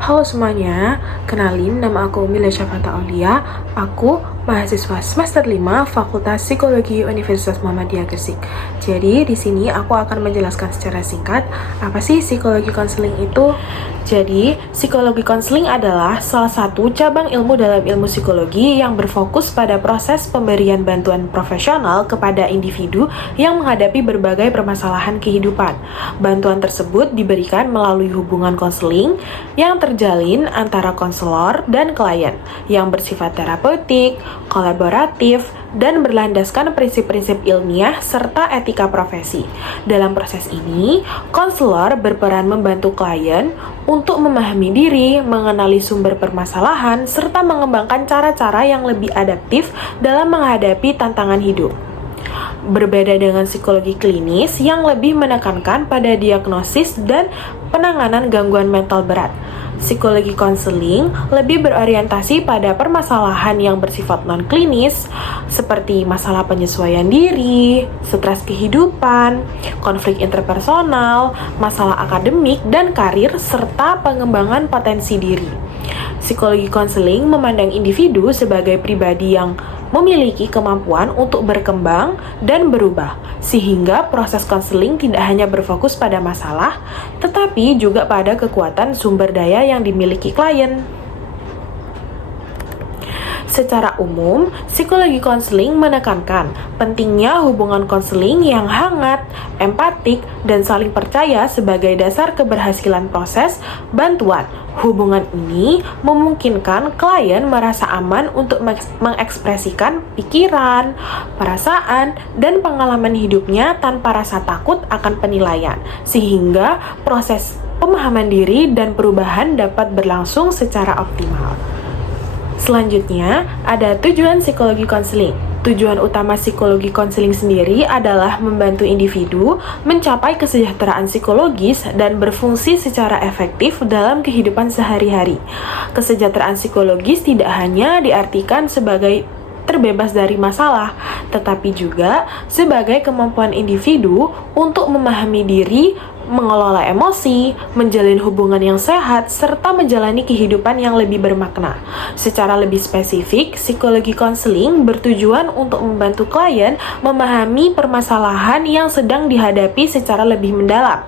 Halo semuanya, kenalin nama aku Mila Syafata Aulia. Aku mahasiswa semester 5 Fakultas Psikologi Universitas Muhammadiyah Gresik. Jadi di sini aku akan menjelaskan secara singkat apa sih psikologi konseling itu. Jadi, psikologi konseling adalah salah satu cabang ilmu dalam ilmu psikologi yang berfokus pada proses pemberian bantuan profesional kepada individu yang menghadapi berbagai permasalahan kehidupan. Bantuan tersebut diberikan melalui hubungan konseling yang terjalin antara konselor dan klien yang bersifat terapeutik, kolaboratif, dan berlandaskan prinsip-prinsip ilmiah serta etika profesi. Dalam proses ini, konselor berperan membantu klien untuk memahami diri, mengenali sumber permasalahan, serta mengembangkan cara-cara yang lebih adaptif dalam menghadapi tantangan hidup. Berbeda dengan psikologi klinis yang lebih menekankan pada diagnosis dan penanganan gangguan mental berat. Psikologi konseling lebih berorientasi pada permasalahan yang bersifat non-klinis, seperti masalah penyesuaian diri, stres kehidupan, konflik interpersonal, masalah akademik dan karir, serta pengembangan potensi diri. Psikologi konseling memandang individu sebagai pribadi yang memiliki kemampuan untuk berkembang dan berubah, sehingga proses konseling tidak hanya berfokus pada masalah, tetapi juga pada kekuatan sumber daya yang dimiliki klien. Secara umum, psikologi konseling menekankan pentingnya hubungan konseling yang hangat, empatik, dan saling percaya sebagai dasar keberhasilan proses bantuan. Hubungan ini memungkinkan klien merasa aman untuk mengekspresikan pikiran, perasaan, dan pengalaman hidupnya tanpa rasa takut akan penilaian, sehingga proses pemahaman diri dan perubahan dapat berlangsung secara optimal. Selanjutnya, ada tujuan psikologi konseling. Tujuan utama psikologi konseling sendiri adalah membantu individu mencapai kesejahteraan psikologis dan berfungsi secara efektif dalam kehidupan sehari-hari. Kesejahteraan psikologis tidak hanya diartikan sebagai terbebas dari masalah, tetapi juga sebagai kemampuan individu untuk memahami diri, mengelola emosi, menjalin hubungan yang sehat, serta menjalani kehidupan yang lebih bermakna. Secara lebih spesifik, psikologi konseling bertujuan untuk membantu klien memahami permasalahan yang sedang dihadapi secara lebih mendalam,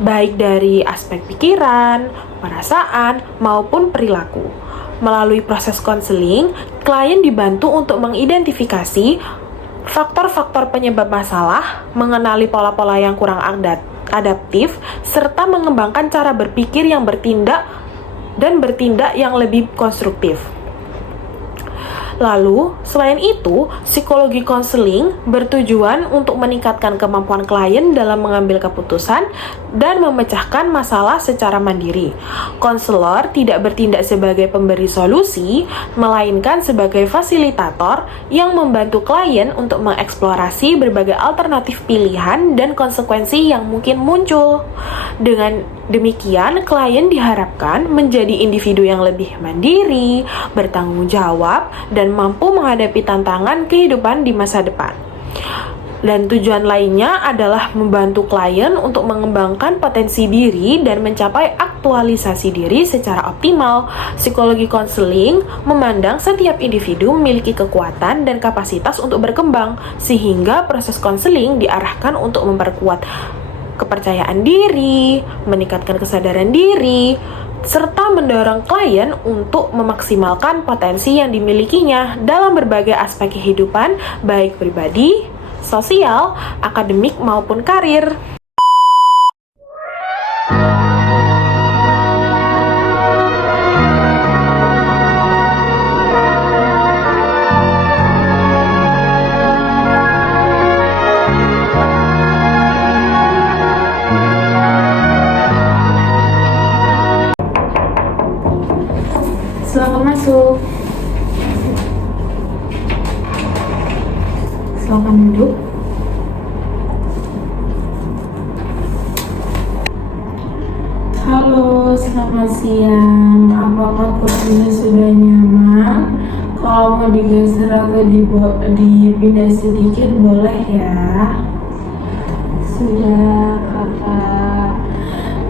baik dari aspek pikiran, perasaan, maupun perilaku. Melalui proses konseling, klien dibantu untuk mengidentifikasi faktor-faktor penyebab masalah, mengenali pola-pola yang kurang adaptif, serta mengembangkan cara berpikir yang bertindak yang lebih konstruktif. Lalu, selain itu, psikologi konseling bertujuan untuk meningkatkan kemampuan klien dalam mengambil keputusan dan memecahkan masalah secara mandiri. Konselor tidak bertindak sebagai pemberi solusi, melainkan sebagai fasilitator yang membantu klien untuk mengeksplorasi berbagai alternatif pilihan dan konsekuensi yang mungkin muncul. Dengan demikian, klien diharapkan menjadi individu yang lebih mandiri, bertanggung jawab, dan mampu menghadapi tantangan kehidupan di masa depan. Dan tujuan lainnya adalah membantu klien untuk mengembangkan potensi diri dan mencapai aktualisasi diri secara optimal. Psikologi konseling memandang setiap individu memiliki kekuatan dan kapasitas untuk berkembang, sehingga proses konseling diarahkan untuk memperkuat kepercayaan diri, meningkatkan kesadaran diri, serta mendorong klien untuk memaksimalkan potensi yang dimilikinya dalam berbagai aspek kehidupan, baik pribadi, sosial, akademik, maupun karir. Selamat masuk. Silakan duduk. Halo, selamat siang. Apakah kursinya sudah nyaman? Kalau mau digeser atau dipindah sedikit boleh ya. Sudah, kakak.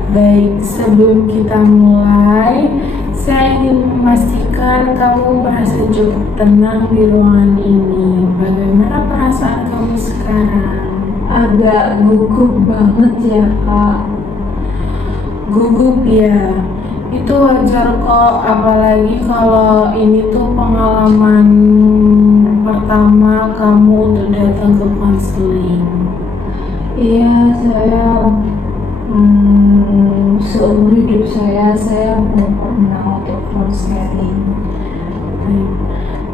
Baik, sebelum kita mulai, saya ingin memastikan kamu merasa cukup tenang di ruangan ini. Bagaimana perasaan kamu sekarang? Agak gugup banget ya kak. Gugup ya? Itu wajar kok, apalagi kalau ini tuh pengalaman pertama kamu untuk datang ke konseling. Iya, saya seumur hidup saya belum pernah untuk konseling.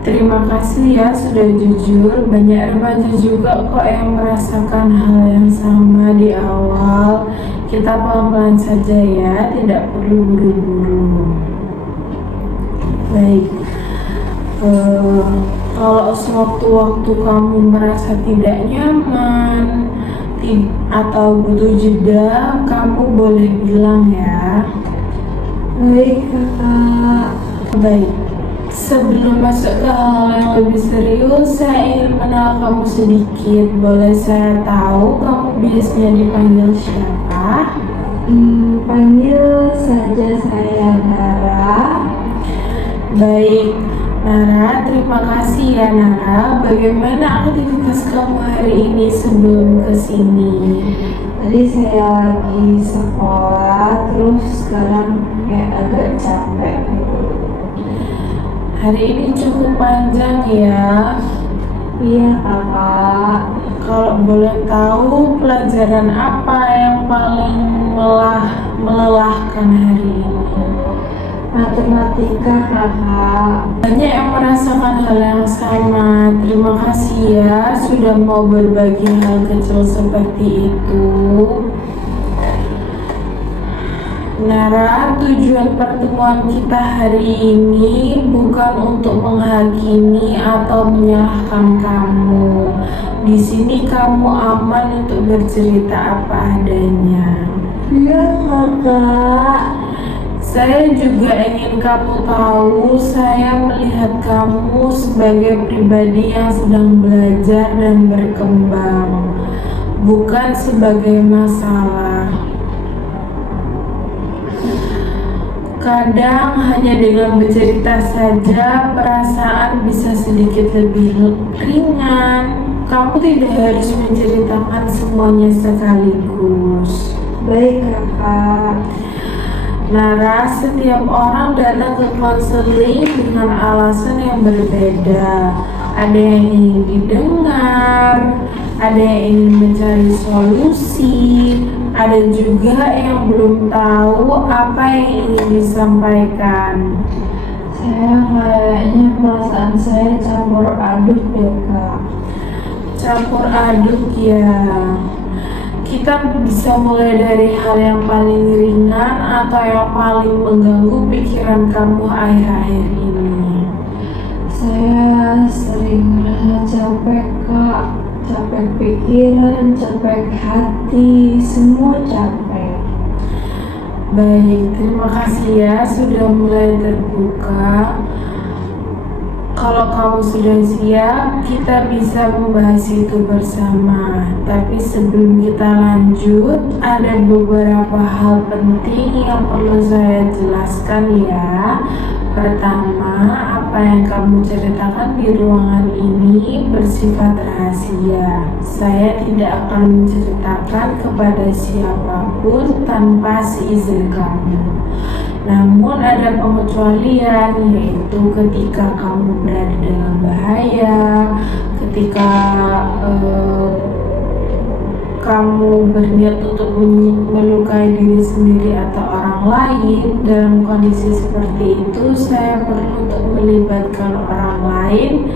Terima kasih ya sudah jujur. Banyak remaja juga kok yang merasakan hal yang sama di awal. Kita pelan-pelan saja ya, tidak perlu buru-buru. Baik. Kalau sewaktu-waktu kamu merasa tidak nyaman atau butuh jeda, kamu boleh bilang ya. Baik kakak. Baik. Sebelum masuk ke hal yang lebih serius, saya ingin kenal kamu sedikit. Boleh saya tahu kamu biasanya dipanggil siapa? Panggil saja saya Nara. Baik, Nara, terima kasih ya Nara. Bagaimana aktivitas kamu hari ini sebelum kesini? Tadi saya lagi sekolah, terus sekarang kayak agak capek. Hari ini cukup panjang ya. Iya kakak. Kalau boleh tahu pelajaran apa yang paling melelahkan hari ini? Matematika kakak. Banyak yang merasakan hal yang sama. Terima kasih ya sudah mau berbagi hal kecil seperti itu. Nara, tujuan pertemuan kita hari ini bukan untuk menghakimi atau menyalahkan kamu. Di sini kamu aman untuk bercerita apa adanya. Iya kakak. Saya juga ingin kamu tahu, saya melihat kamu sebagai pribadi yang sedang belajar dan berkembang, bukan sebagai masalah. Kadang hanya dengan bercerita saja perasaan bisa sedikit lebih ringan. Kamu tidak harus menceritakan semuanya sekaligus. Baik kakak. Nara, setiap orang datang ke konseling dengan alasan yang berbeda. Ada yang ingin didengar, ada yang ingin mencari solusi, ada juga yang belum tahu apa yang ingin disampaikan. Saya kayaknya perasaan saya campur aduk deh kak. Campur aduk ya. Kita bisa mulai dari hal yang paling ringan atau yang paling mengganggu pikiran kamu akhir-akhir ini. Saya sering merasa capek kak. Capek pikiran, capek hati, semua capek. Baik, terima kasih ya sudah mulai terbuka. Kalau kamu sudah siap, kita bisa membahas itu bersama. Tapi sebelum kita lanjut, ada beberapa hal penting yang perlu saya jelaskan ya. Pertama, apa yang kamu ceritakan di ruangan ini bersifat rahasia. Saya tidak akan menceritakan kepada siapapun tanpa seizin kamu. Namun ada pengecualian, yaitu ketika kamu berada dalam bahaya, ketika kamu berniat untuk melukai diri sendiri atau orang lain. Dalam kondisi seperti itu, saya perlu untuk melibatkan orang lain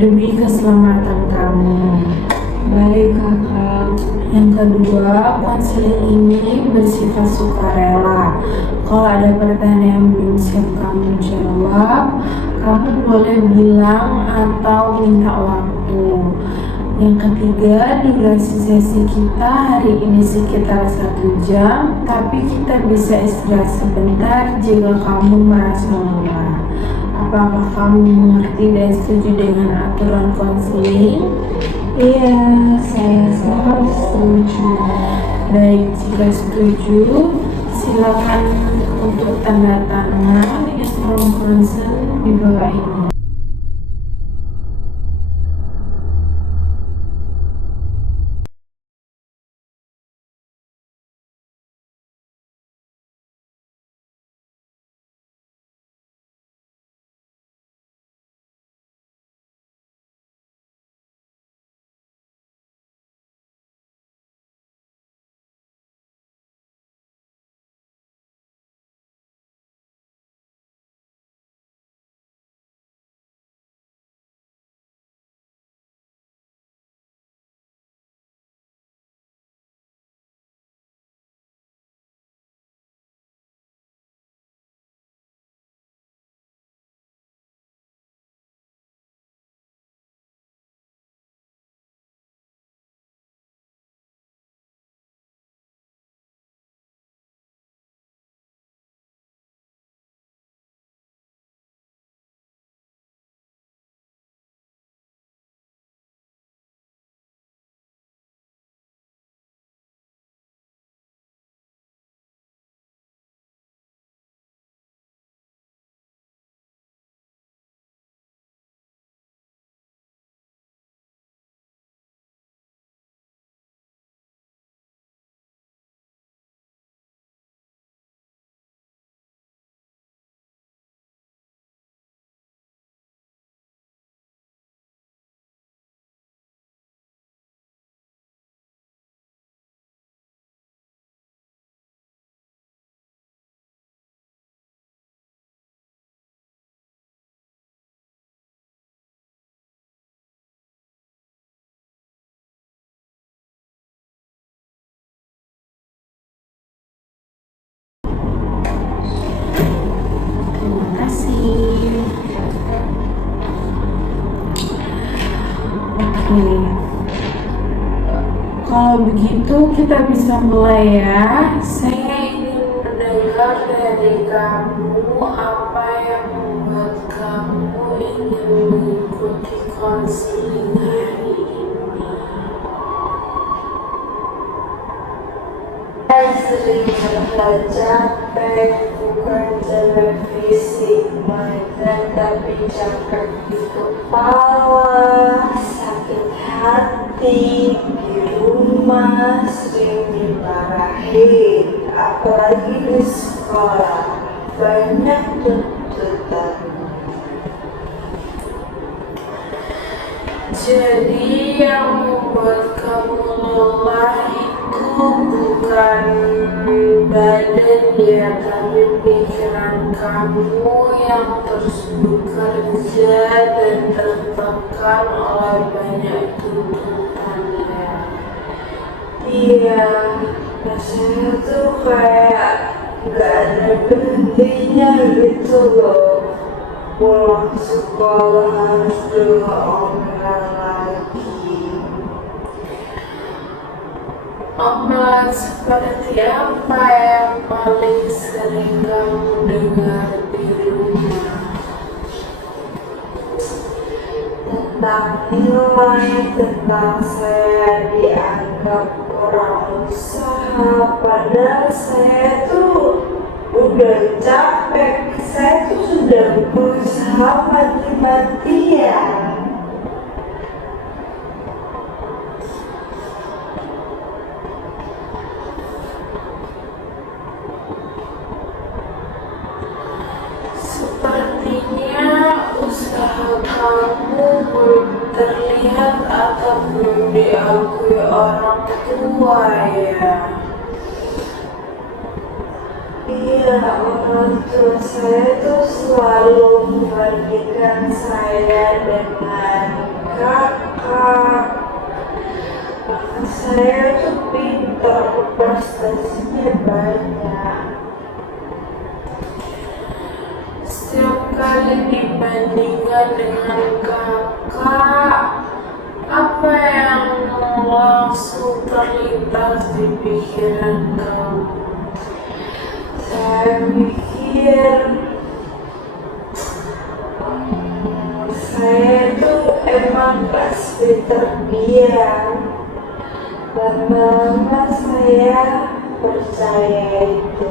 demi keselamatan kamu. Baik kakak. Yang kedua, konseling ini bersifat sukarela. Kalau ada pertanyaan yang belum siap kamu jawab, kamu boleh bilang atau minta waktu. Yang ketiga, durasi sesi kita hari ini sekitar 1 jam, tapi kita bisa istirahat sebentar jika kamu merasa lelah. Apakah kamu mengerti dan setuju dengan aturan konseling? Iya, saya sangat setuju. Baik, jika setuju, silakan untuk tanda tangan inform consent di bawah ini. Terima kasih. Oke. Kalau begitu kita bisa mulai ya. Saya ingin mendengar dari kamu apa yang membuat kamu ingin mengikuti konseling hari ini. Saya sering merasa capek, bukan capek fisik badan, tapi capek di kepala, sakit hati, di rumah sering dimarahin, apalagi di sekolah banyak tuntutan. Jadi yang membuat kamu lelah itu bukan badan ya, tapi pikiran kamu yang terus bekerja dan tertekan oleh banyak tuntutan ya. Iya, rasanya tuh kayak gak ada berhentinya gitu loh. Pulang sekolah harus dengar omelan lagi. Omelan seperti apa yang paling sering kamu dengar di rumah? Tentang nilai, tentang saya dianggap orang usaha, padahal saya tuh udah capek, saya tuh sudah berusaha mati-matian. Sepertinya usaha kamu belum terlihat atau belum diakui orang tua ya. Iya, orang tua saya tuh selalu membandingkan saya dengan kakak. Kakak saya tuh pintar, prestasinya banyak. Setiap kali dibandingkan dengan kakak, apa yang langsung terlintas di pikiran kamu? Saya mikir saya tuh emang pasti terbiang, lama-lama saya percaya itu.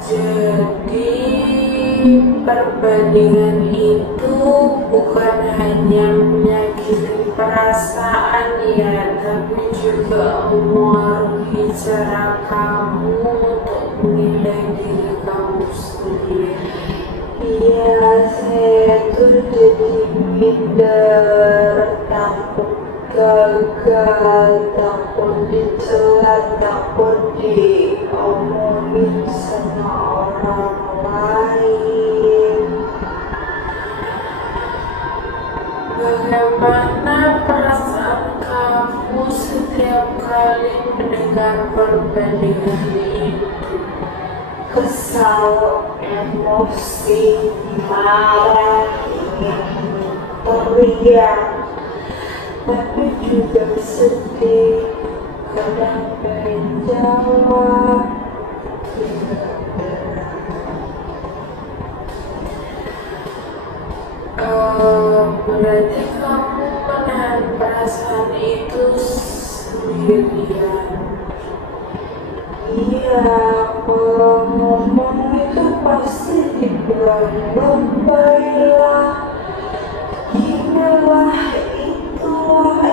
Jadi perbandingan itu bukan hanya menyakiti perasaan ya, tapi juga mempengaruhi cara kamu untuk menilai diri kamu sendiri. Iya, saya tuh jadi minder, takut gagal, takut dicela, takut diomongin sama orang lain. Bagaimana perasaan kamu setiap kali mendengar perbandingan itu? Kesal, emosi, marah, ingin teriak, tapi juga sedih, kadang pengen jawab, tidak Berarti kamu menahan perasaan itu sendirian. Iya, kalau ngomong itu pasti dibilang lebay lah, inilah, itulah.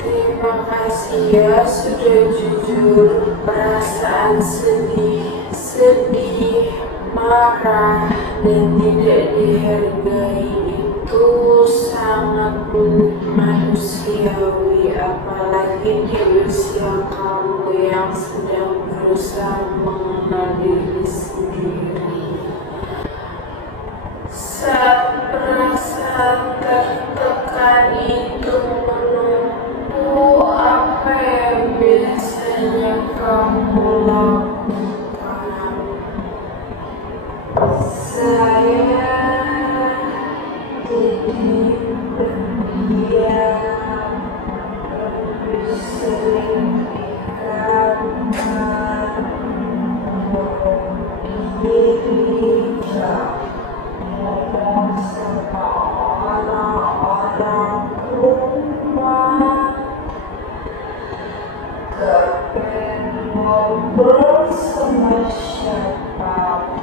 Terima kasih ya sudah jujur. Perasaan sedih, marah, dan tidak dihargai itu sangat manusiawi, apalagi di usia kamu yang sedang berusaha mengenal diri sendiri. Saat perasaan tertekan itu menumpuk, apa yang biasanya kamu lakukan? Saya jadi pendiam, lebih sering di kamar, diri, ngomong sama orang-orang rumah, gak pengen ngobrol sama siapapun.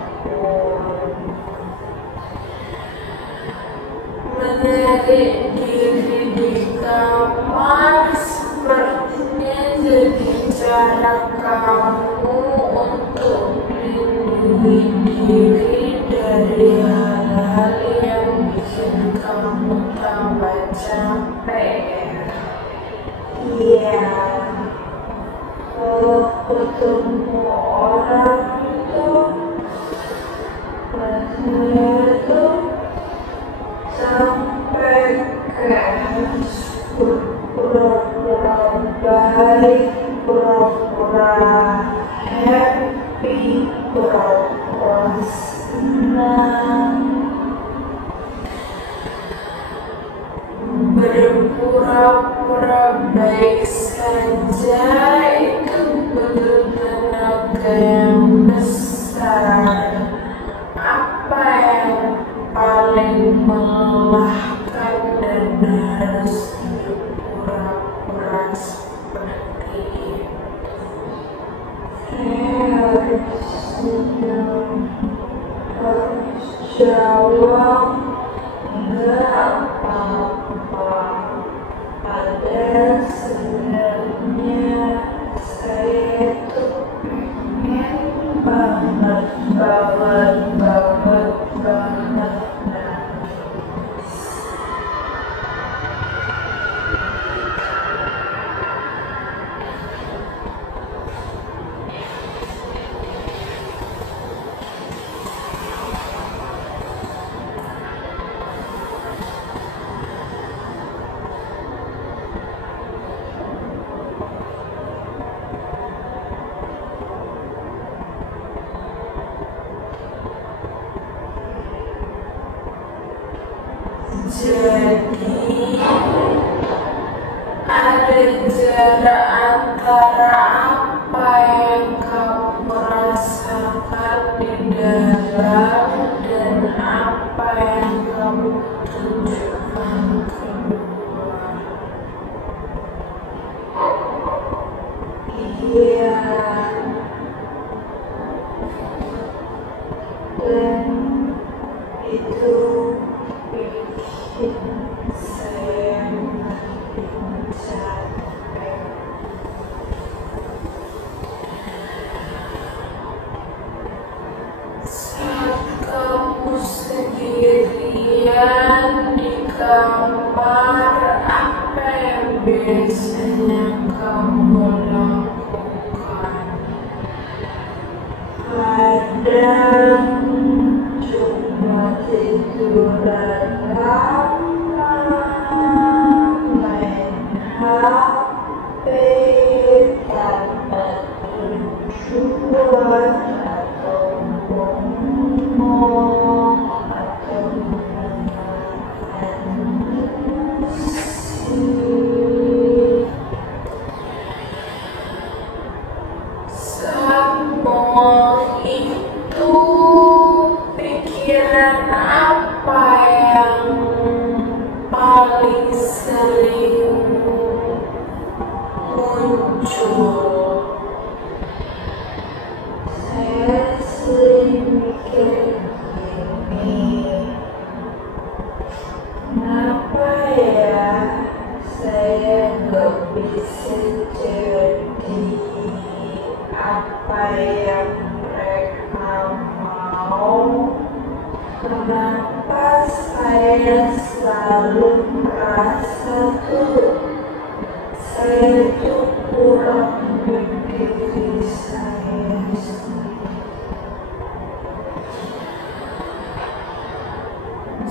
Menarik diri di kamar sepertinya jadi cara kamu untuk melindungi diri dari hal-hal yang bikin kamu tambah capek. Iya, kalau ketemu orang itu rasanya itu sampai kayak pura-pura baik, pura-pura happy, pura-pura senang. Berpura-pura baik saja itu butuh tenaga yang besar. Apa yang paling melelahkan dan harus berpura-pura seperti itu? Saya harus senyum, harus jawab, enggak apa-apa. Padahal sebenarnya saya tuh pengen banget Lamar apa yang biasanya kamu lakukan? Kadang cuma tiduran lama, main HP tanpa tujuan, atau bengong, atau mendengarkan musik. Semua itu pikiran apa yang paling sering muncul? Saya sering mikir gini, kenapa ya saya nggak bisa jadi apa yang mereka mau? Kenapa saya selalu merasa saya tuh kurang berdiri saya sendiri?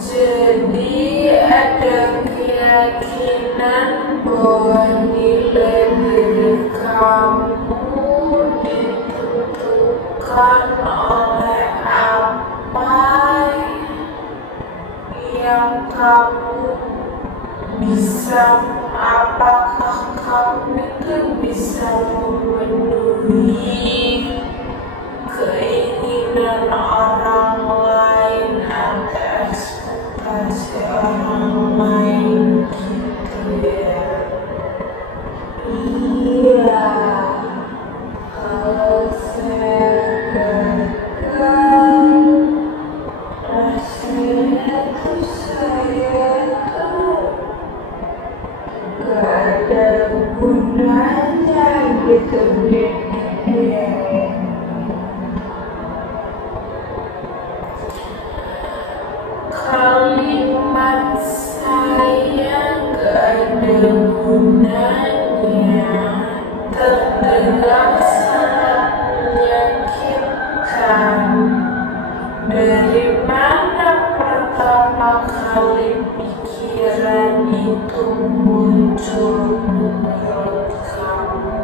Jadi ada keyakinan bahwa nilai diri kamu ditentukan oleh apa yang kamu bisa, apakah kamu itu bisa memenuhi keinginan orang lain atau ekspektasi orang lain gitu ya. Iya, kalau saya gagal, rasanya tuh saya tuh gak ada gunanya gitu di dunia ini. Kalimat saya gak ada gunanya terdengar sangat menyakitkan. Dari mana pertama kali pikiran itu muncul menurut kamu?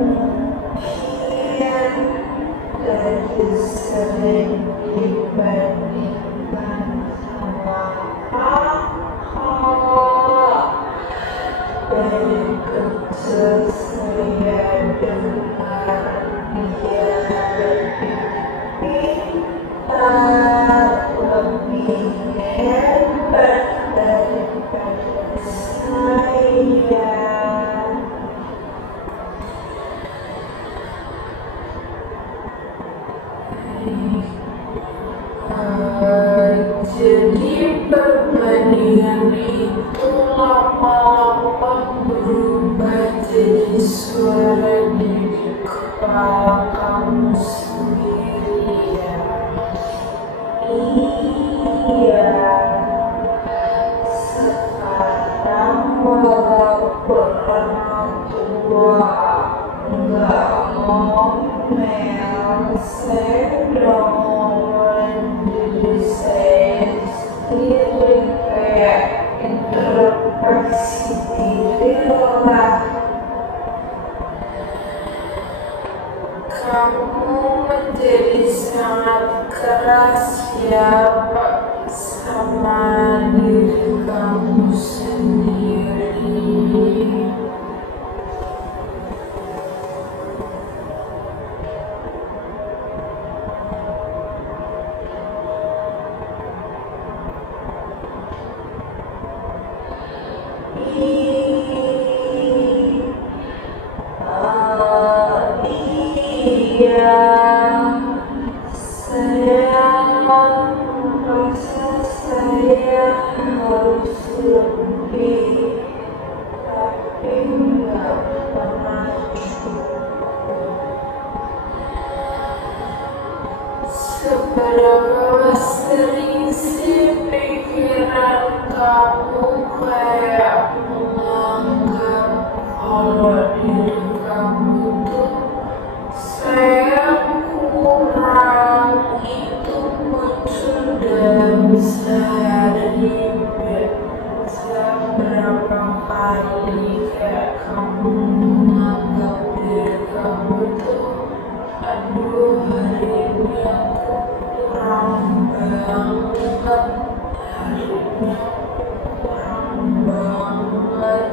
Mungkin dari sering dibandingkan sama kakak, dari kecil saya dengar dia lebih pintar, lebih hebat daripada saya. Jadi perbandingan itu lama-lama berubah jadi suara di kepala kamu sendiri ya. Iya, sekarang walaupun orang tua nggak ngomel, saya ngomongin diri saya sendiri, kayak introspeksi diri lah. Kamu menjadi sangat keras ya Pak sama diri kamu sendiri. Iya, saya merasa saya harus lebih, tapi nggak pernah cukup. Seberapa sering sih pikiran kamu kayak menganggap kalau diri kamu tuh sayang kurang, itu muncul dan sehari berapa kali kayak kamu menganggap diri kamu tuh aduh hari ini aku kurang banget, hari ini kurang banget.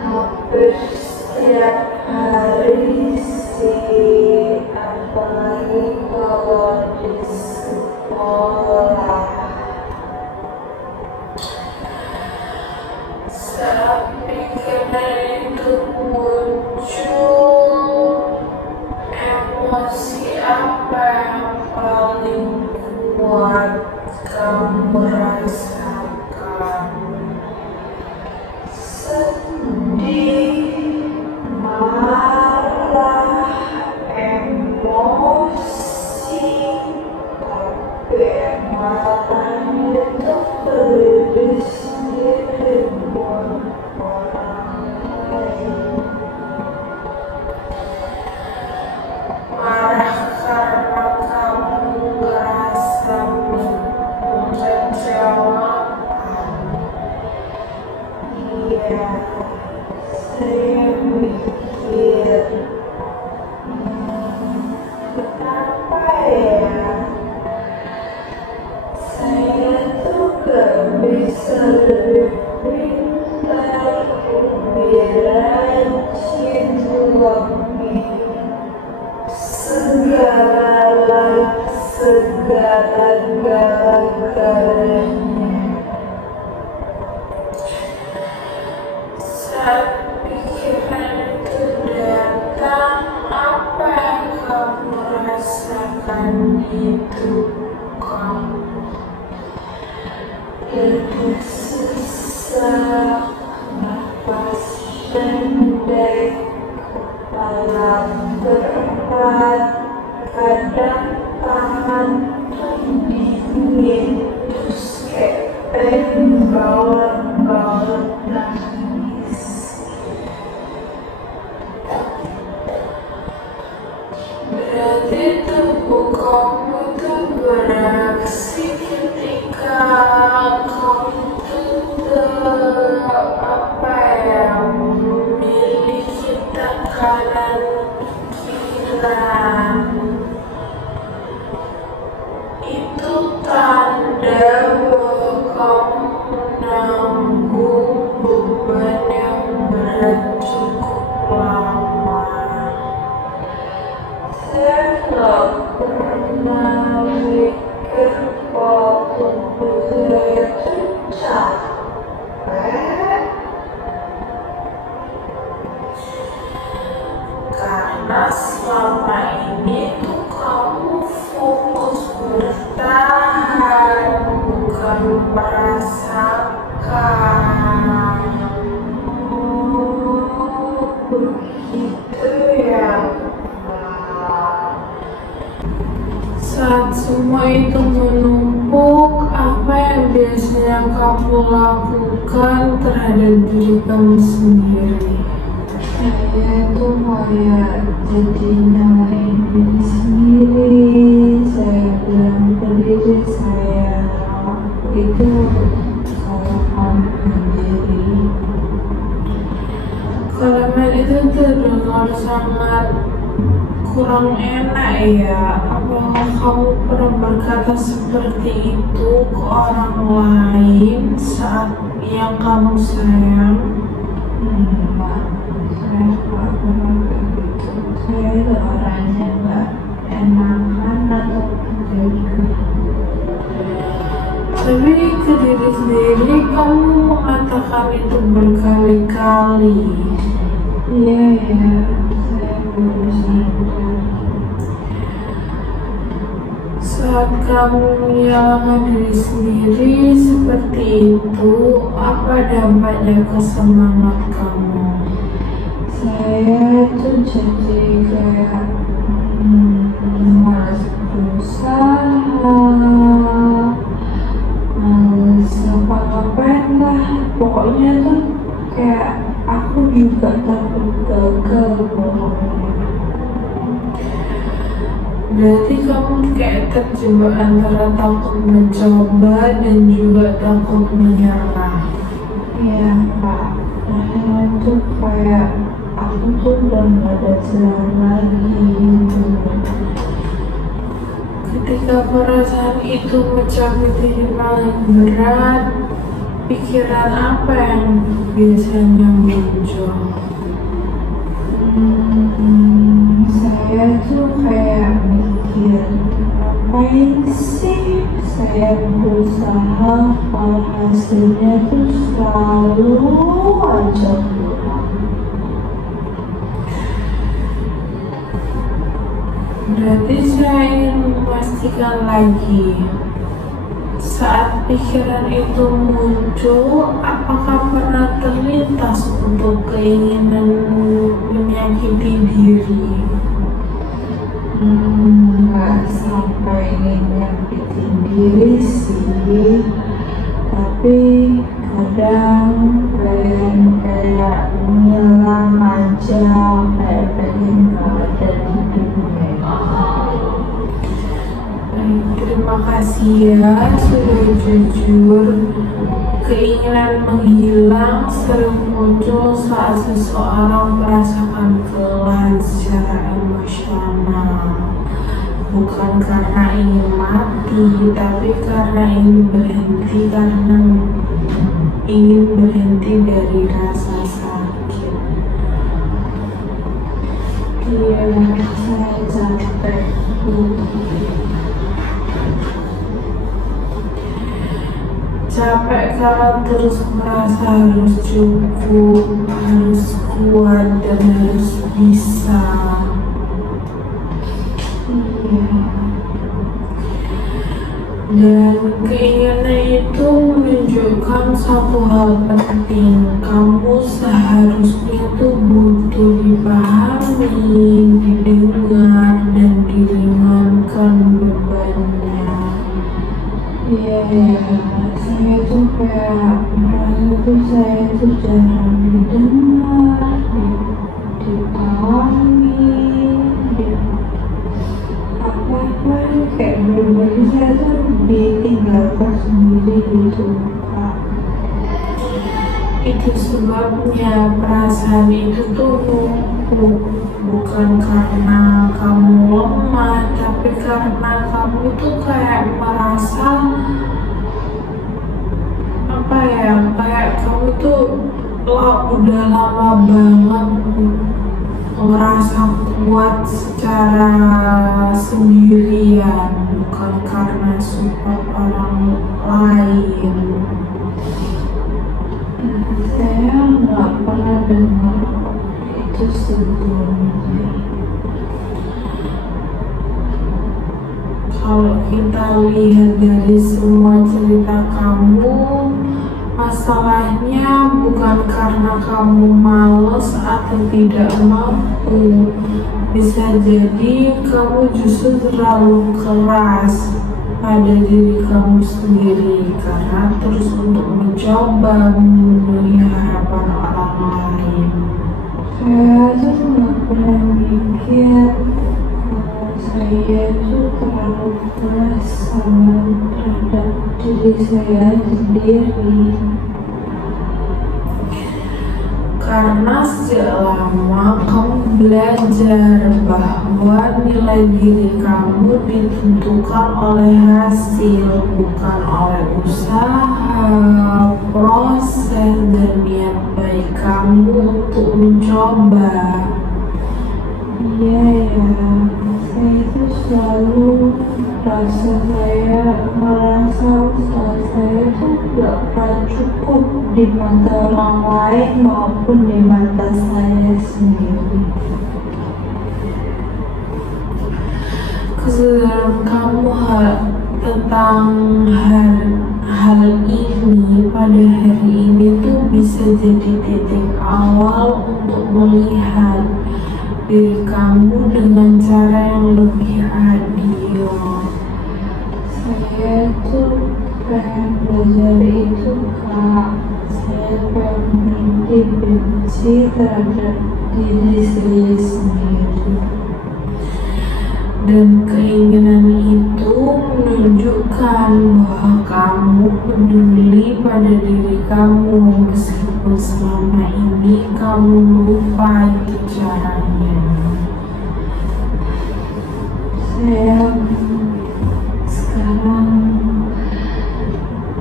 Hampir setiap hari sih, apalagi kalau di sekolah. Saat pikiran itu muncul, emosi apa yang paling kuat kamu rasakan? Sedih, marah, emosi, tapi marahnya itu berdiri sendiri buat orang lain. Marah karena kamu ngerasa mengecewakan. Iya, saya mikir, kenapa ya saya tuh gak bisa lebih pintar, lebih rajin, lebih segala-galanya. Saat pikiran itu datang, apa yang kamu rasakan itu kamu? Lebih sesak, nafas pendek, kepala berat, kadang tangan tuh dingin, terus kayak pengen bawa-bawa nangis. Berarti tubuh kamu tuh bereaksi ketika kamu tuh apa ya, memiliki tekanan pikiran. Itu tanda bahwa kamu menanggung beban yang berat cukup lama. Saya gak pernah mikir kalau tubuh saya tuh capek, karena selama ini tuh kamu fokus bertahan, bukan merasakan. Oh, begitu ya. Saat semua itu menumpuk, apa yang biasanya kamu lakukan terhadap diri kamu sendiri? Saya tuh kayak jadi nyalain diri sendiri. Saya bilang ke diri saya, itu kesalahan sendiri. Kalimat itu terdengar sangat kurang enak ya. Apakah kamu pernah berkata seperti itu ke orang lain saat yang kamu sayang? Enggak, saya nggak pernah begitu. Saya itu orangnya nggak enakan atau gitu. Tapi ke diri sendiri kamu mengatakan itu berkali-kali. Iya ya, saya baru sadar. Saat kamu menyalahkan diri sendiri seperti itu, apa dampaknya ke semangat kamu? Saya tuh jadi kayak malas berusaha, malas keren lah. Pokoknya tuh kayak aku juga takut gagal pokoknya. Berarti kamu kayak terjebak antara takut mencoba dan juga takut menyerah. Iya kak, makanya tuh kayak aku tuh udah gak ada jalan lagi gitu. Ketika perasaan itu mencapai titik paling berat, pikiran apa yang biasanya muncul? Saya tuh kayak mikir, ngapain sih saya berusaha kalau hasilnya tuh selalu aja kurang. Berarti saya ingin memastikan lagi, saat pikiran itu muncul, apakah pernah terlintas untuk keinginan menyakiti diri? Nggak sampai nyakitin diri sih, tapi kadang kayak ngilang aja, kayak pengen gak ada di dunia. Terima kasih ya sudah jujur. Keinginan menghilang sering muncul saat seseorang merasakan kelelahan secara emosional. Bukan karena ingin mati, tapi karena ingin berhenti dari rasa sakit. Iya, saya capek. Capek kalau terus merasa harus cukup, harus kuat, dan harus bisa. Dan keinginan itu menunjukkan satu hal penting, kamu seharusnya tuh butuh dipahami, didengar, dan diringankan bebannya. Iya, saya tuh kayak merasa tuh saya tuh jarang didengar, dipahami, apa-apa kayak bener-bener saya tuh ditinggalkan sendiri gitu kak. Itu sebabnya perasaan itu tuh bukan karena kamu lemah, tapi karena kamu tuh kayak merasa kayak kamu tuh udah lama banget merasa kuat secara sendirian, bukan karena support orang lain. Saya nggak pernah dengar itu sebelumnya. Kalau kita lihat dari semua cerita kamu, masalahnya bukan karena kamu malas atau tidak mampu. Bisa jadi kamu justru terlalu keras pada diri kamu sendiri karena terus untuk mencoba memenuhi harapan orang lain. Saya tuh nggak pernah mikir kalau saya tuh terlalu keras sama terhadap diri saya sendiri. Karena sejak lama kamu belajar bahwa nilai diri kamu ditentukan oleh hasil, bukan oleh usaha, proses, dan niat baik kamu untuk mencoba. Iya ya, saya itu selalu merasa usaha saya tuh gak pernah cukup di mata orang lain maupun di mata saya sendiri. Kesadaran kamu tentang hal ini pada hari ini tuh bisa jadi titik awal untuk melihat diri kamu dengan cara yang lebih adil. Saya tuh pengen belajar itu kak, benci terhadap diri sendiri. Dan keinginan itu menunjukkan bahwa kamu peduli pada diri kamu meskipun selama ini kamu lupa itu caranya. Saya sekarang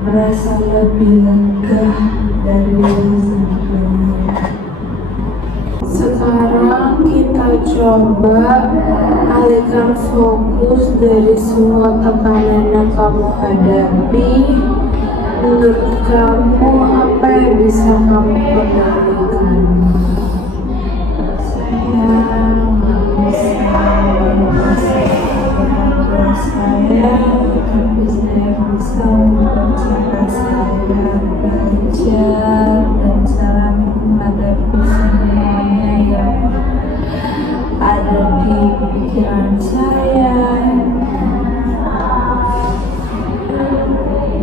merasa lebih lega dari yang sebelumnya. Sekarang kita coba alihkan fokus dari semua tekanan yang kamu hadapi. Menurut kamu apa yang bisa kamu kendalikan? Saya nggak bisa membaca saya, tapi saya bisa membaca saya belajar dan cara menghadapi semuanya yang ada di pikiran saya.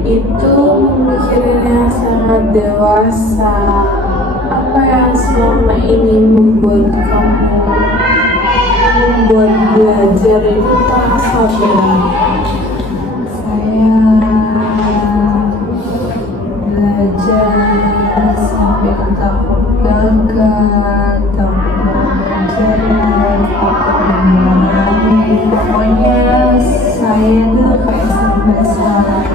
Itu pemikiran yang sangat dewasa. Apa yang selama ini membuat belajar itu terasa berat? Saya belajar sampai takut gagal, takut belajar, takut dimarahi. Pokoknya saya itu kayak sampai salah.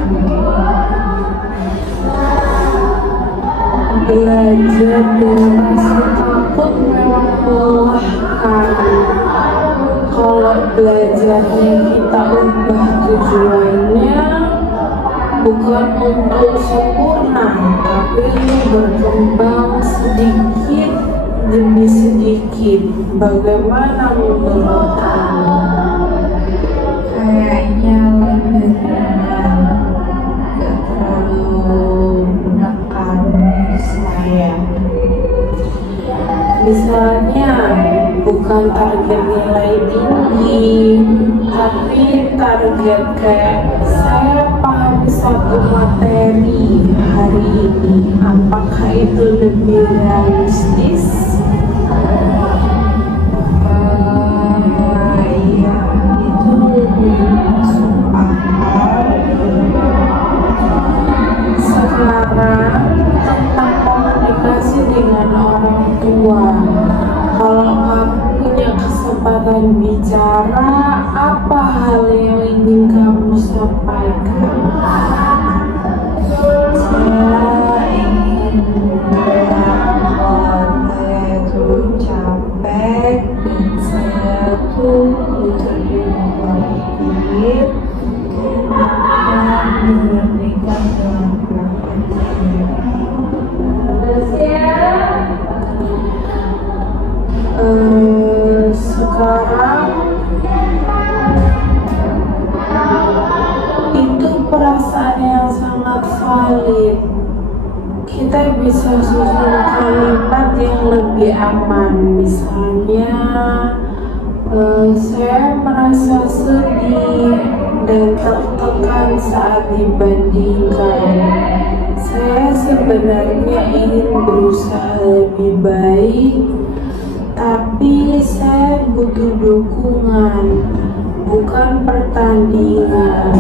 Belajar dengan rasa takut memang melelahkan. Kalau belajarnya kita ubah tujuannya bukan untuk sempurna, tapi berkembang sedikit demi sedikit. Bagaimana menurut kamu? Kayaknya lebih ringan, gak terlalu menekan saya. Misalnya bukan target nilai tinggi, tapi target kayak saya paham satu materi hari ini. Apakah itu lebih realistis? Iya, itu lebih masuk akal. Sekarang tentang komunikasi dengan orang tua. Kalau kamu punya kesempatan bicara, apa hal yang ingin kamu sampaikan? Saya ingin bilang bahwa saya tuh capek dan saya tuh butuh dimengerti dan diberhentikan dengan praktek. Sekarang itu perasaan yang sangat valid. Kita bisa susun kalimat yang lebih aman. Misalnya, saya merasa sedih dan tertekan saat dibandingkan. Saya sebenarnya ingin berusaha lebih baik, tapi saya butuh dukungan, bukan pertandingan.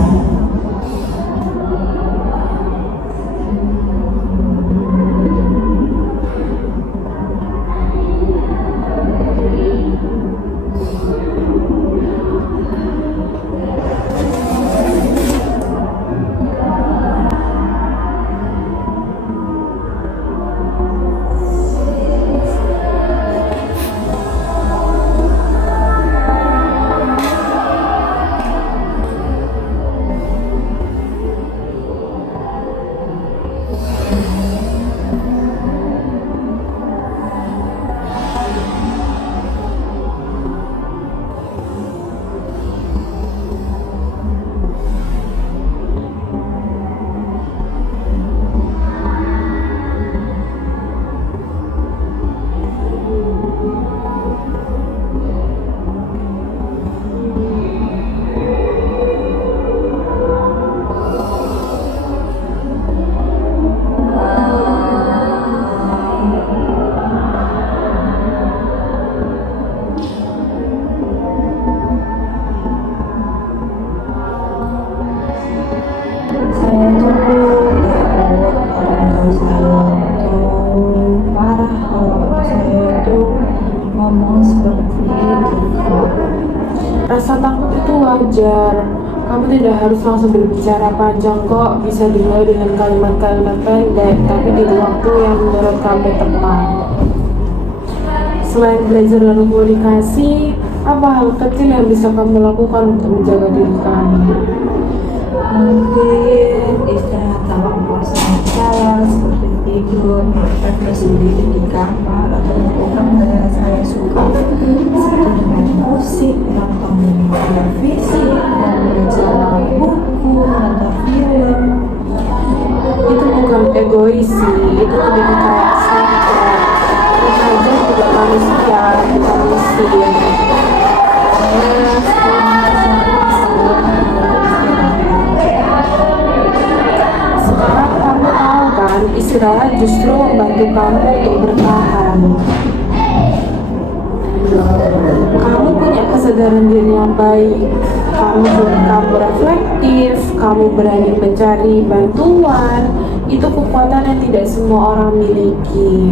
Rasa takut itu wajar. Kamu tidak harus langsung berbicara panjang kok. Bisa dimulai dengan kalimat-kalimat pendek, tapi di waktu yang menurut kamu tepat. Selain belajar dan komunikasi, apa hal kecil yang bisa kamu lakukan untuk menjaga diri kamu? Mungkin istirahat tanpa memaksa saya, seperti tidur, beraktivitas sendiri di kamar, atau melakukan hal yang saya suka seperti dengan musik, nonton televisi, membaca buku, nonton film. Itu bukan egois sih, itu lebih kayak sadar. Belajar juga manusia, bukan mesin. Sekarang kamu tahu kan, istirahat justru membantu kamu untuk bertahan. Kamu punya kesadaran diri yang baik. Kamu reflektif, kamu berani mencari bantuan. Itu kekuatan yang tidak semua orang miliki.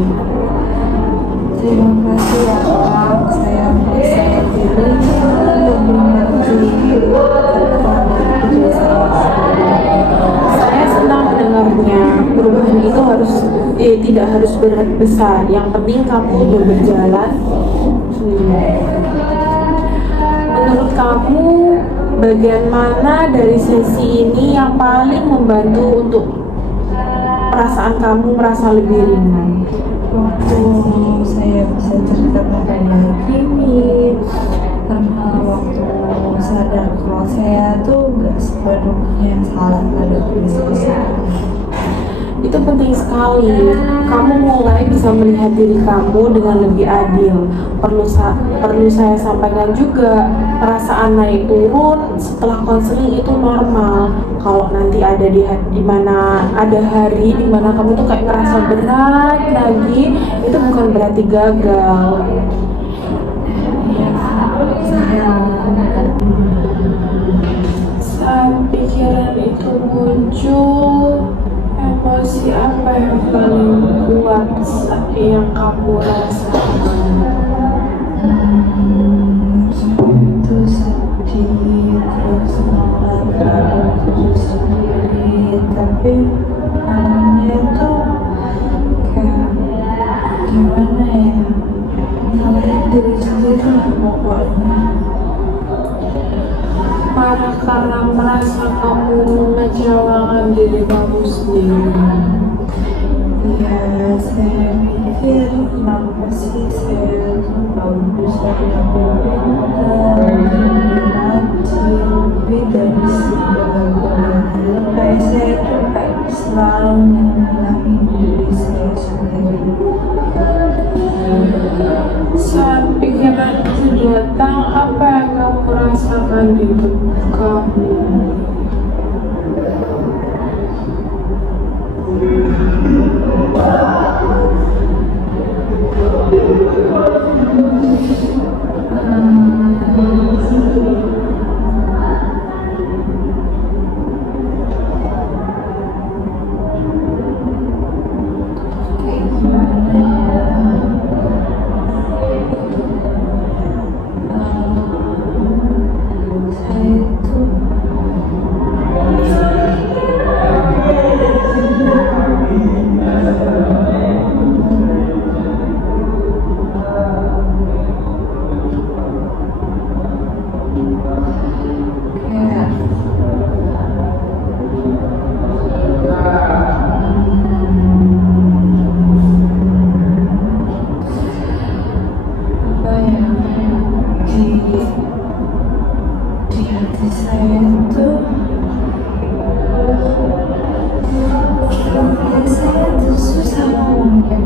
Terima kasih ya Pak, saya merasa diri untuk berbagi kepada Saya senang mendengarnya. Perubahan itu tidak harus besar. Yang penting kamu udah berjalan sendiri. Menurut kamu, bagian mana dari sesi ini yang paling membantu untuk perasaan kamu merasa lebih ringan? waktu saya bisa cerita tentang ini, karena waktu sadar kalau saya tuh gak sepenuhnya salah pada diri saya. Itu penting sekali. Kamu mulai bisa melihat diri kamu dengan lebih adil. Perlu saya sampaikan juga, perasaan naik turun setelah konseling itu normal. Kalau nanti ada di mana ada hari di mana kamu tuh kayak ngerasa berat lagi, itu bukan berarti gagal. Saat pikiran itu muncul, emosi apa yang paling kuat yang kamu rasakan? Itu sedih, terus marah terhadap diri sendiri, tapi anehnya tuh kayak gimana ya, ngalahin diri sendiri pokoknya. Marah karena merasa kamu mengecewakan diri kamu sendiri. Ya, saya pikir kenapa sih saya tuh gak bisa lebih dari segala-galanya. Kayak saya tuh kayak selalu nyalahin diri saya sendiri. Saat pikiran itu datang, apa yang kamu rasakan di tubuh kamu? Di hati saya tuh saya tuh susah ngomongnya.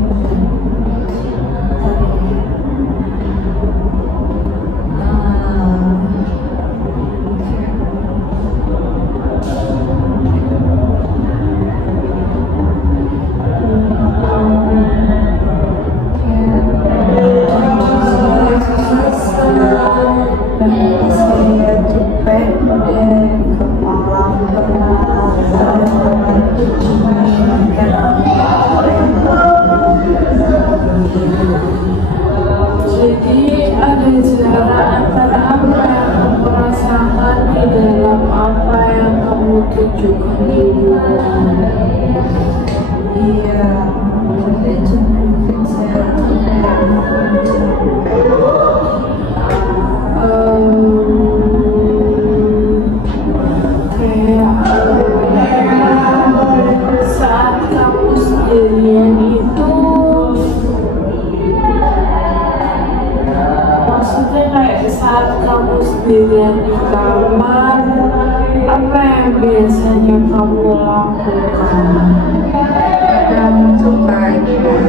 sendirian di kamar, apa yang biasanya kamu lakukan? Kadang suka hiburan,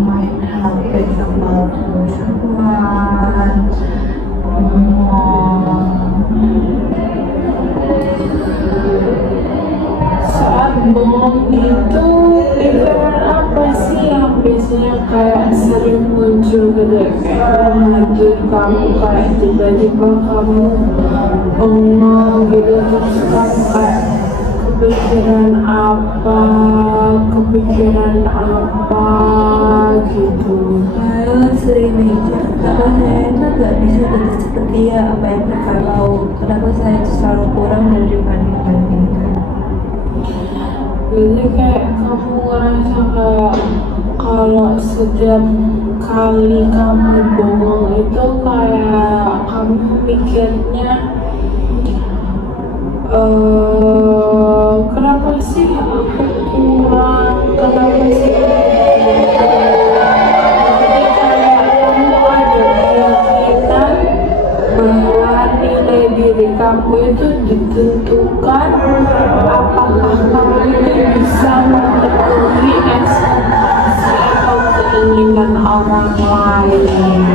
main HP sama teman, Saat bengong itu, pikiran apa sih yang biasanya kayak sering muncul gitu, kayak menghantui kamu, kayak tiba-tiba kamu bengong gitu, terus kamu kayak kepikiran apa gitu. Saya sering mikir, kenapa saya itu gak bisa jadi seperti apa yang mereka tahu. Kenapa saya itu selalu kurang dan dibanding-bandingkan. Jadi kayak kamu ngerasa kayak kalau setiap kali kamu bengong itu kayak kamu mikirnya kenapa sih aku kurang, kenapa sih jadi kayak kamu ada keyakinan bahwa nilai diri kamu itu ditentukan apakah kamu itu bisa memenuhi ekspektasi atau keinginan orang lain.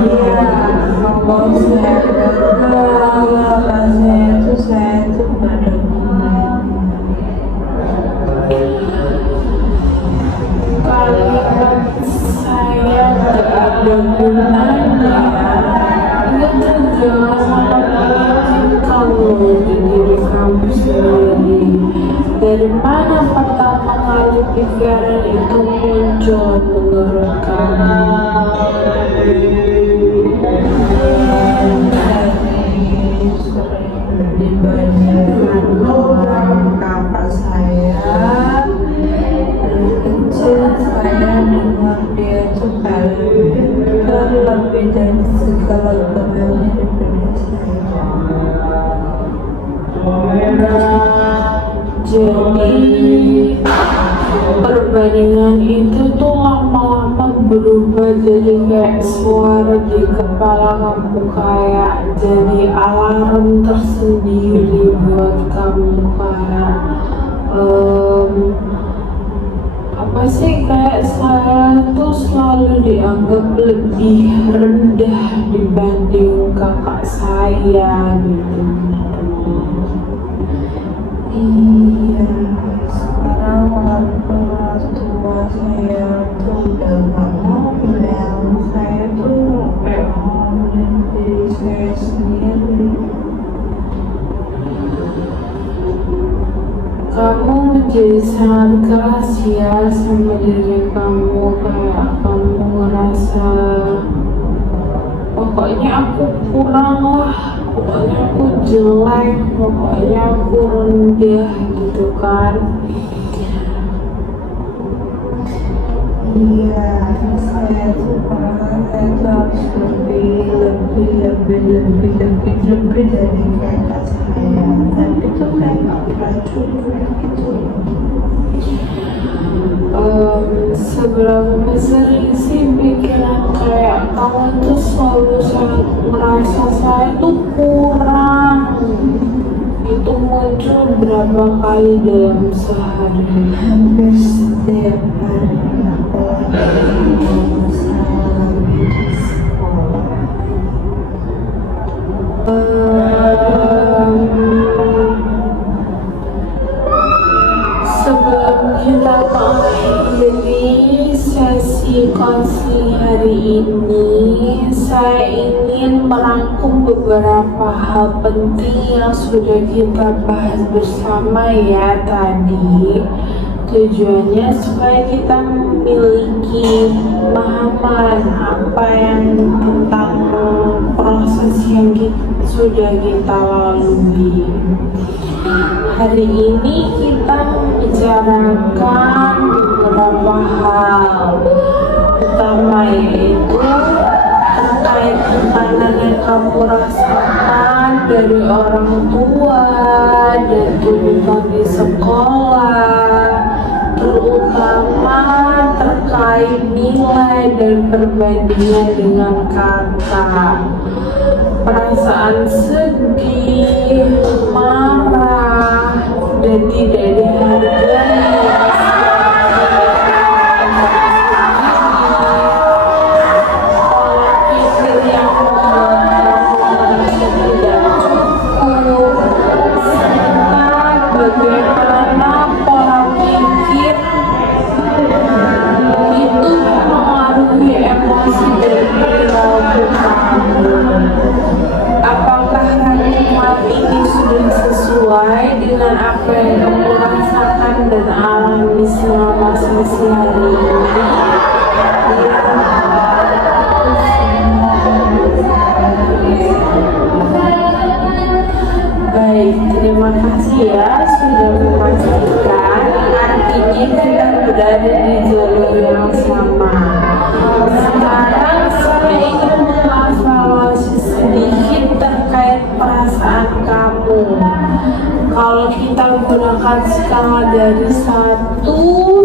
Iya, kalau saya gagal, rasanya saya itu gak ada gunanya. Kalimat saya gak ada gunanya itu juga sangat meyakinkan loh di diri kamu sendiri. Dari mana pertama kali pikiran itu muncul menurut kamu? Sering dibandingkan orang kakak saya. Dari kecil saya dengar dia itu lebih dari segala temannya daripada saya. Jadi perbandingan itu tuh lama-lama berubah jadi kayak suara di kepala kamu, kayak jadi alarm tersendiri buat kamu, kayak apa sih, kayak saya tuh selalu dianggap lebih rendah dibanding kakak saya gitu. Iya, sekarang orang tua saya tuh udah gak mau bilang saya tuh kayak mau diri saya sendiri. Kamu menjadi sangat keras ya sama diri kamu, kayak kamu ngerasa pokoknya aku kurang lah, pokoknya aku jelek, pokoknya aku rendah gitu kan. Iya, saya tuh saya tuh harus lebih dari kakak saya. Tapi tuh kayak gak pernah cukup gitu. Seberapa sering sih pikiran kayak kamu tuh selalu merasa saya tuh kurang? Itu muncul berapa kali dalam sehari? Hampir setiap hari apalagi saya lagi di sekolah. Sebelum kita mengakhiri sesi konseling hari ini, saya ingin merangkum beberapa hal penting yang sudah kita bahas bersama ya tadi. Tujuannya supaya kita memiliki pemahaman apa yang tentang proses yang sudah kita lalui. Hari ini kita membicarakan beberapa hal, utama yaitu terkait tekanan yang kamu rasakan dari orang tua, terkait nilai dan perbandingan dengan kakak. Perasaan sedih, marah, dan tidak dihargai. Bagaimana pola pikir itu mengaruhi emosi dan perilaku kamu. Apakah rangkuman ini sudah sesuai dengan apa yang kamu rasakan dan alami selama sesi hari ini? Baik, terima kasih ya sudah memastikan. Artinya kita berada di jalur yang sama. Sekarang saya ingin mengevaluasi sedikit terkait perasaan kamu. Kalau kita gunakan skala dari 1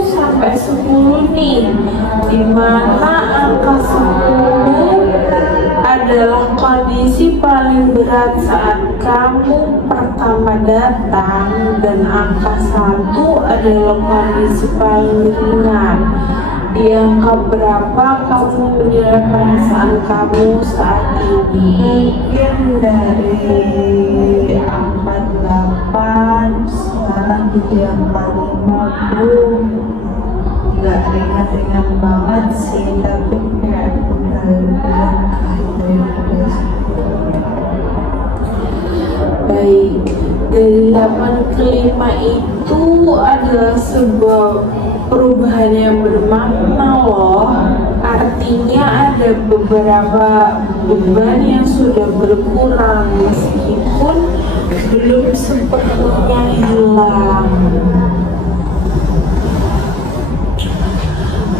sampai 10 nih, di mana angka 10 adalah kondisi paling berat saat kamu pertama datang, dan angka 1 adalah kondisi paling ringan. Di angka berapa kamu menilai perasaan kamu saat ini? Mungkin dari angka 8 sekarang jadi angka 50. Nggak ringan-ringan banget sih, tapi kayak udah lebih daripada sebelumnya. Baik, dari 8 ke 5 itu adalah sebuah perubahan yang bermakna loh. Artinya ada beberapa beban yang sudah berkurang meskipun belum sepenuhnya hilang.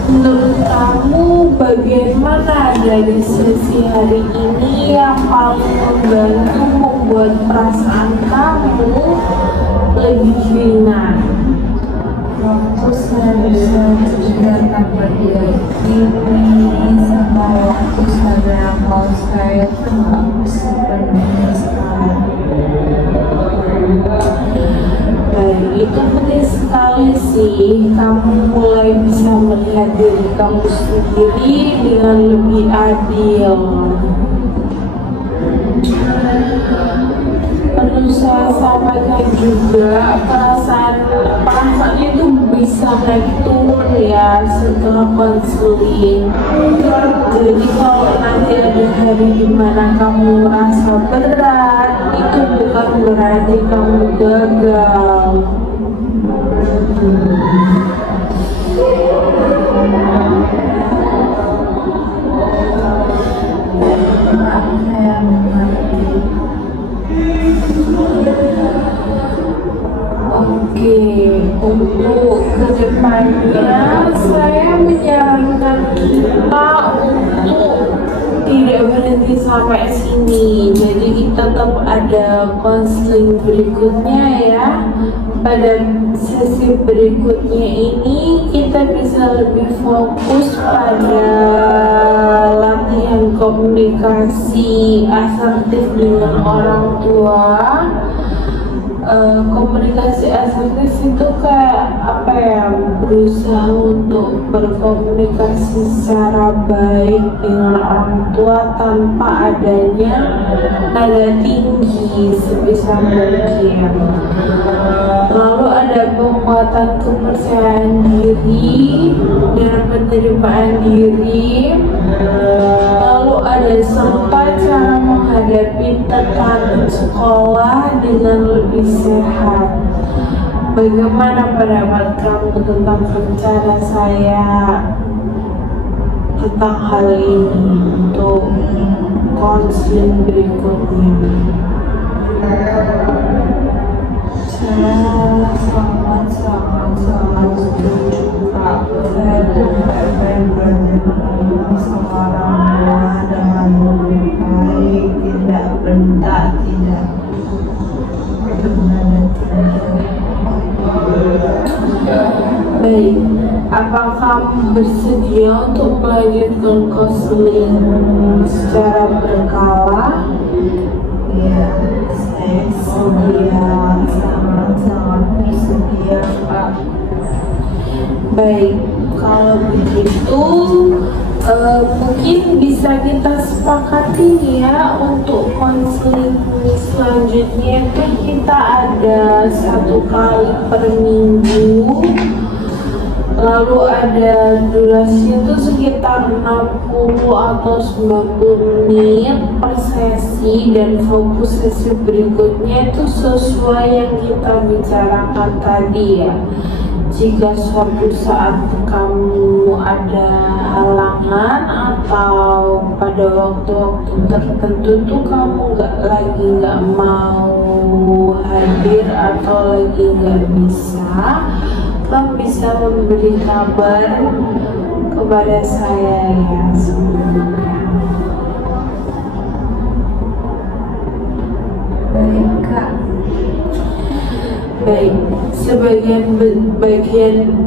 Menurut kamu bagaimana dari sesi hari ini yang paling membantu membuat perasaan kamu lebih ringan? Waktu saya bisa menceritakan pada ini sama waktu saya kalau saya tuh nggak bisa berdiri sekarang. Baik, itu penting sekali sih. Kamu mulai bisa melihat diri kamu sendiri dengan lebih adil. Perlu saya sampaikan juga, perasaan itu bisa naik turun ya setelah konseling. Jadi kalau nanti ada hari dimana kamu merasa berat, itu bukan berarti kamu gagal. Maaf, saya mengerti. Oke, untuk kedepannya saya menyarankan kita untuk tidak berhenti sampai sini. Jadi tetap ada konseling berikutnya ya. Pada sesi berikutnya ini kita bisa lebih fokus pada latihan komunikasi asertif dengan orang tua. Komunikasi asertif itu kayak apa ya, berusaha untuk berkomunikasi secara baik dengan orang tua tanpa adanya nada tinggi sebisa mungkin. Lalu ada penguatan kepercayaan diri dan penerimaan diri. Lalu ada serta cara menghadapi tekanan sekolah dengan lebih sehat. Bagaimana pendapat kamu tentang rencana saya tentang hal ini untuk konseling berikutnya? Saya sangat setuju Kak. Saya tuh pengen bertemu sama orang tua dengan lebih baik, tidak bentak, tidak bernada tinggi. Baik, Apakah kamu bersedia untuk melanjutkan konseling secara berkala? Ya, saya sedia, sangat-sangat bersedia, Pak. Baik, kalau begitu mungkin bisa kita sepakati ya untuk konseling selanjutnya itu kita ada 1 kali per minggu, lalu ada durasi itu sekitar 60 atau 90 menit per sesi, dan fokus sesi berikutnya itu sesuai yang kita bicarakan tadi ya. Jika suatu saat kamu ada halangan atau pada waktu-waktu tertentu tuh kamu nggak mau hadir atau lagi nggak bisa, kamu bisa memberi kabar kepada saya ya sebelumnya. Baik, Kak. Baik, sebagai bagian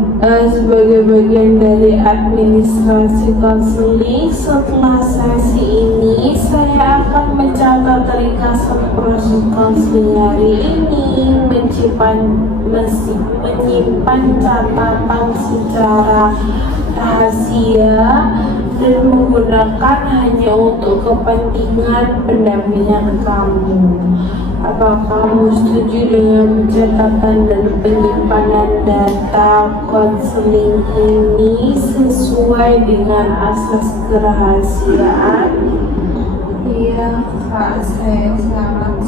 dari administrasi konseling, setelah sesi ini saya akan mencatat ringkasan proses konseling hari ini, menyimpan catatan secara rahasia dan menggunakan hanya untuk kepentingan pendampingan kamu. Apakah kamu setuju dengan pencatatan dan penyimpanan data konseling ini sesuai dengan asas kerahasiaan? Iya, Kak, saya sangat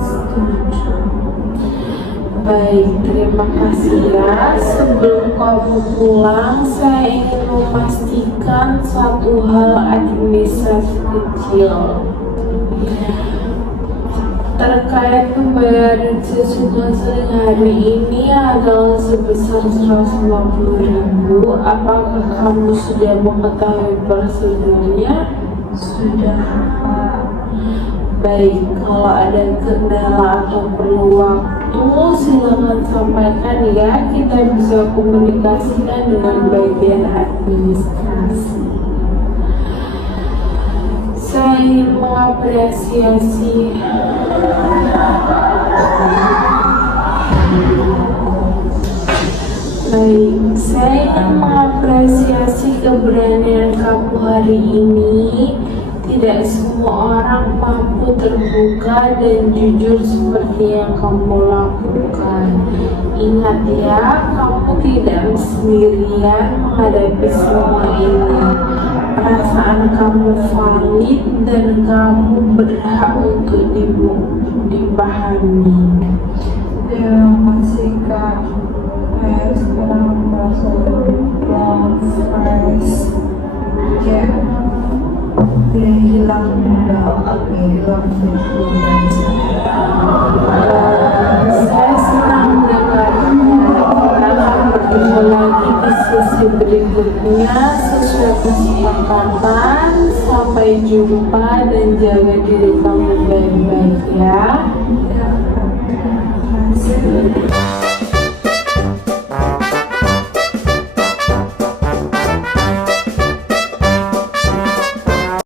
setuju. Baik, terima kasih ya. Sebelum kamu pulang, saya ingin memastikan satu hal administrasi kecil. Terkait pembayaran sesi konseling hari ini adalah sebesar 150.000. Apakah kamu sudah mengetahui prosedurnya? Sudah, Pak. Baik, kalau ada kendala atau perlu waktu, silakan sampaikan ya. Kita bisa komunikasikan dengan bagian administrasi. Saya ingin mengapresiasi keberanian kamu hari ini. Tidak semua orang mampu terbuka dan jujur seperti yang kamu lakukan. Ingat ya, kamu tidak sendirian menghadapi semua ini. Perasaan kamu valid dan kamu berhak untuk dipahami. Terima kasih, Kak. Saya sekarang merasa lebih fresh. Ya, udah hilang kebulan Saya senang mendengarnya. Kita akan bertemu lagi di sesi berikutnya sesuai kesepakatan. Sampai jumpa dan jaga diri kamu baik-baik ya.